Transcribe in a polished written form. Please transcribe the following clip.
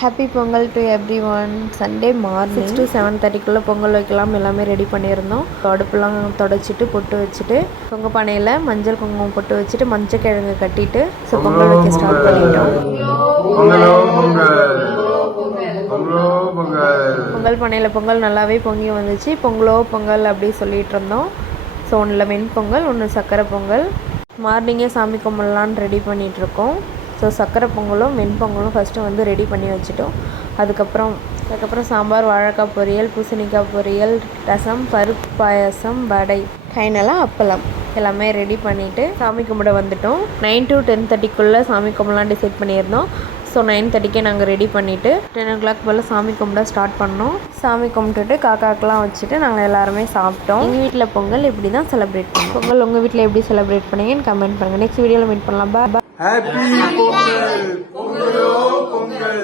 Happy Pongal to every one. Sunday morning 6 to 7:30 Pongal வைக்கலாம் எல்லாமே ready பண்ணியிருந்தோம். அடுப்புலாம் தொடச்சிட்டு பொட்டு வச்சுட்டு பொங்கல் பானையில் மஞ்சள் குங்குமம் பொட்டு வச்சுட்டு மஞ்சள் கிழங்கு கட்டிட்டு பொங்கல் வைக்க ஸ்டார்ட் பண்ணிட்டோம். பொங்கல் பானையில் பொங்கல் நல்லாவே பொங்கி வந்துச்சு. பொங்கலோ பொங்கல் அப்படி சொல்லிட்டு இருந்தோம். ஸோ ஒன்றில் வெண்பொங்கல், ஒன்று சக்கரை பொங்கல். மார்னிங்கே சாமி கும்பிடலான்னு ரெடி பண்ணிகிட்ருக்கோம். ஸோ சக்கரை பொங்கலும் வெண்பொங்கலும் ஃபஸ்ட்டு வந்து ரெடி பண்ணி வச்சுட்டோம். அதுக்கப்புறம் சாம்பார், வாழைக்காய் பொரியல், பூசணிக்காய் பொரியல், ரசம், பருப்பு பாயாசம், வடை, ஃபைனலாக அப்பளம் எல்லாமே ரெடி பண்ணிவிட்டு சாமி கும்பிட வந்துட்டோம். 9 to 10:30 சாமி கும்பிடலாம் டிசைட் பண்ணியிருந்தோம். ஸோ 9:30 நாங்கள் ரெடி பண்ணிவிட்டு 10 o'clock போல் சாமி கும்பிட ஸ்டார்ட் பண்ணோம். சாமி கும்பிட்டுட்டு காக்காக்கெலாம் வச்சுட்டு நாங்கள் எல்லாருமே சாப்பிட்டோம். எங்கள் வீட்டில் பொங்கல் இப்படி தான் செலிப்ரேட் பண்ணோம். பொங்கல் உங்கள் வீட்டில் எப்படி செலிப்ரேட் பண்ணீங்கன்னு கமெண்ட் பண்ணுங்கள். நெக்ஸ்ட் வீடியோவில் மீட் பண்ணலாம். பாய். ஹாப்பி பொங்கல். பொங்கலோ பொங்கல்.